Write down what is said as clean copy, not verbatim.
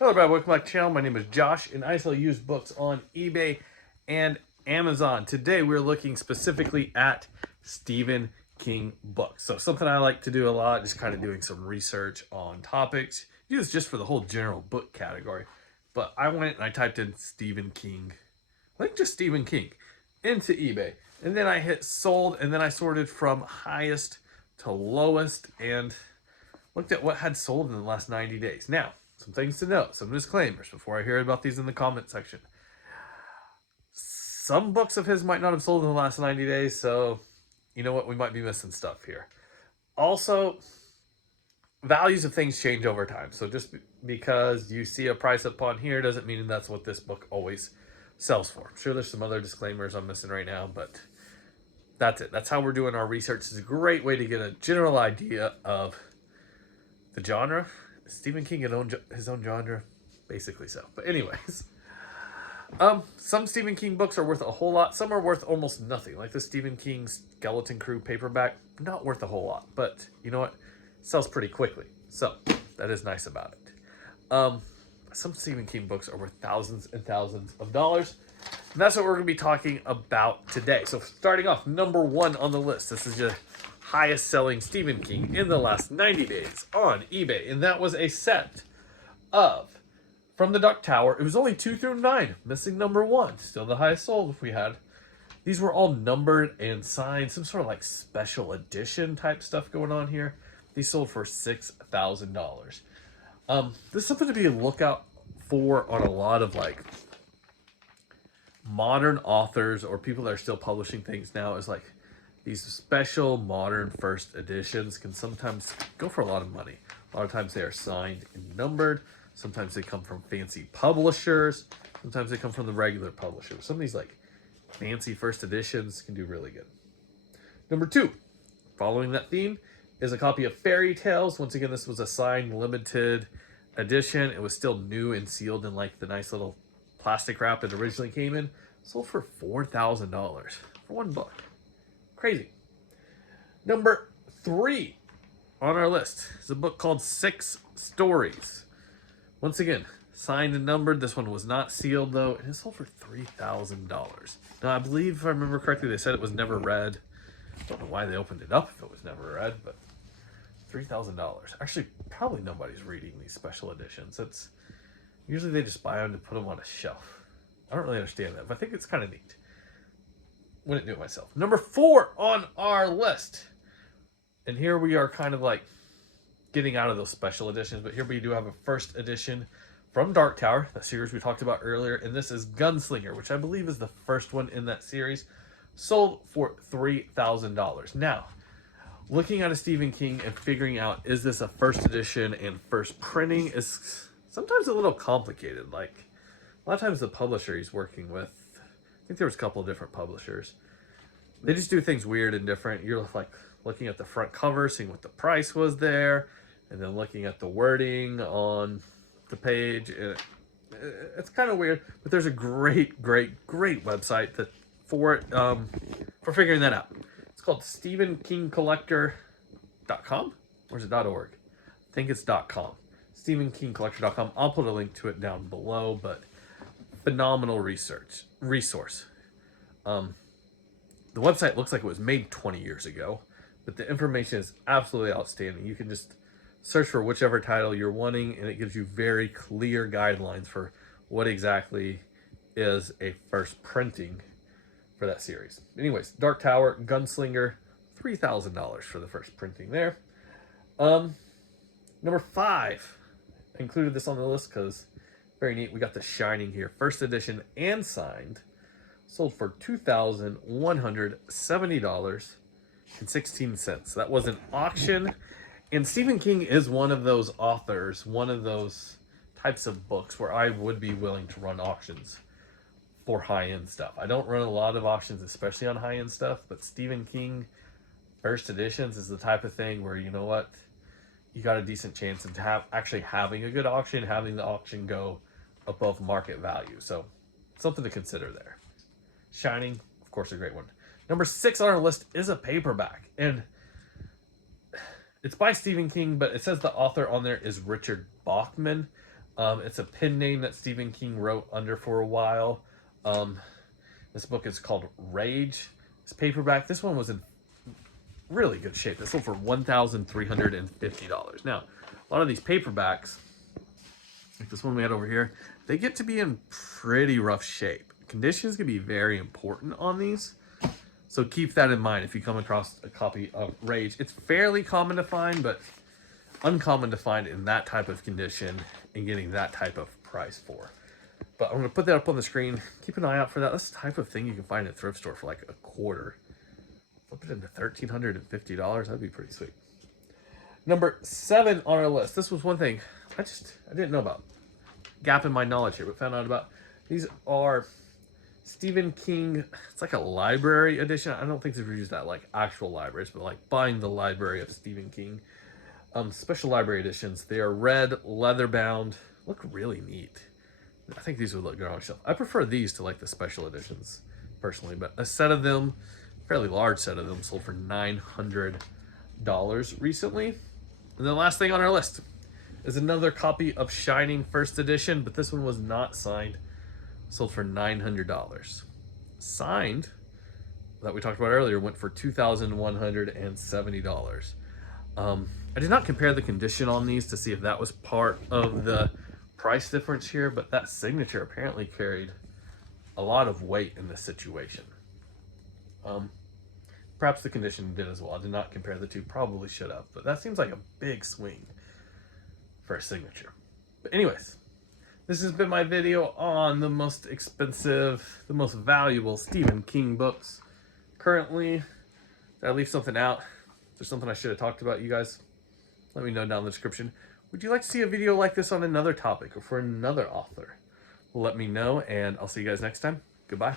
Hello everybody, welcome back to the channel. My name is Josh and I sell used books on eBay and Amazon. Today we're looking specifically at Stephen King books. So something I like to do a lot, just kind of doing some research on topics. Use just for the whole general book category. But I went and I typed in Stephen King, I think just Stephen King, into eBay. And then I hit sold and then I sorted from highest to lowest and looked at what had sold in the last 90 days. Now, some things to note, some disclaimers before I hear about these in the comment section. Some books of his might not have sold in the last 90 days, so you know what, we might be missing stuff here. Also, values of things change over time. So just because you see a price up on here doesn't mean that's what this book always sells for. I'm sure there's some other disclaimers I'm missing right now, but that's it. That's how we're doing our research. It's a great way to get a general idea of the genre. Stephen King his own genre, basically so. But anyways, some Stephen King books are worth a whole lot. Some are worth almost nothing. Like the Stephen King Skeleton Crew paperback, not worth a whole lot. But you know what? It sells pretty quickly. So that is nice about it. Some Stephen King books are worth thousands and thousands of dollars. And that's what we're going to be talking about today. So starting off, number one on the list. This is your highest selling Stephen King in the last 90 days on eBay. And that was a set of From the Dark Tower. It was only 2 through 9, missing number 1. Still the highest sold if we had. These were all numbered and signed. Some sort of like special edition type stuff going on here. These sold for $6,000. This is something to be a lookout for on a lot of like modern authors or people that are still publishing things now, is like these special modern first editions can sometimes go for a lot of money. A lot of times they are signed and numbered. Sometimes they come from fancy publishers. Sometimes they come from the regular publishers. Some of these like fancy first editions can do really good. Number 2, following that theme, is a copy of Fairy Tales. Once again, this was a signed limited edition. It was still new and sealed in like the nice little plastic wrap it originally came in. Sold for $4,000 for one book. Crazy. Number 3 on our list is a book called 6 Stories. Once again, signed and numbered. This one was not sealed though, and it sold for $3,000. Now I believe, if I remember correctly, they said it was never read. Don't know why they opened it up if it was never read, but $3,000. Actually, probably nobody's reading these special editions. It's usually they just buy them to put them on a shelf. I don't really understand that, but I think it's kind of neat. Wouldn't do it myself. Number 4 on our list, and here we are kind of like getting out of those special editions, but here we do have a first edition from Dark Tower, that series we talked about earlier, and this is Gunslinger, which I believe is the first one in that series. Sold for $3,000. Now, looking at a Stephen King and figuring out, is this a first edition and first printing, is sometimes a little complicated. Like, a lot of times the publisher he's working with, I think there was a couple of different publishers, they just do things weird and different. You're like looking at the front cover, seeing what the price was there, and then looking at the wording on the page. And it's kind of weird, but there's a great website that for figuring that out. It's called StephenKingCollector.com, or is it .org? I think it's .com. StephenKingCollector.com. I'll put a link to it down below, but phenomenal resource. The website looks like it was made 20 years ago, but the information is absolutely outstanding. You can just search for whichever title you're wanting, and it gives you very clear guidelines for what exactly is a first printing for that series. Anyways, Dark Tower, Gunslinger, $3,000 for the first printing there. Number 5, I included this on the list because very neat. We got The Shining here, first edition and signed. Sold for $2,170.16. That was an auction. And Stephen King is one of those authors, one of those types of books where I would be willing to run auctions for high-end stuff. I don't run a lot of auctions, especially on high-end stuff, but Stephen King first editions is the type of thing where, you know what, you got a decent chance of actually having a good auction, having the auction go above market value. So something to consider there. Shining, of course, a great one. Number 6 on our list is a paperback, and it's by Stephen King, but it says the author on there is Richard Bachman. It's a pen name that Stephen King wrote under for a while. This book is called Rage. It's paperback. This one was in really good shape. This sold for $1,350. Now, a lot of these paperbacks, like this one we had over here, they get to be in pretty rough shape. Conditions can be very important on these. So keep that in mind if you come across a copy of Rage. It's fairly common to find, but uncommon to find in that type of condition and getting that type of price for. But I'm going to put that up on the screen. Keep an eye out for that. That's the type of thing you can find at a thrift store for like a quarter. Flip it into $1,350. That'd be pretty sweet. Number 7 on our list. This was one thing I didn't know about. Gap in my knowledge here, but found out about. These are Stephen King. It's like a library edition. I don't think they've used that like actual libraries, but like buying the library of Stephen King. Special library editions. They are red, leather bound. Look really neat. I think these would look good on a shelf. I prefer these to like the special editions personally, but a set of them, fairly large set of them, sold for $900 recently. And the last thing on our list is another copy of Shining First Edition, but this one was not signed. Sold for $900. Signed, that we talked about earlier, went for $2,170. I did not compare the condition on these to see if that was part of the price difference here, but that signature apparently carried a lot of weight in this situation. Perhaps the condition did as well. I did not compare the two, probably should have, but that seems like a big swing for a signature. But anyways, this has been my video on the most expensive, the most valuable Stephen King books. Currently, did I leave something out? Is there something I should have talked about, you guys? Let me know down in the description. Would you like to see a video like this on another topic or for another author? Let me know, and I'll see you guys next time. Goodbye.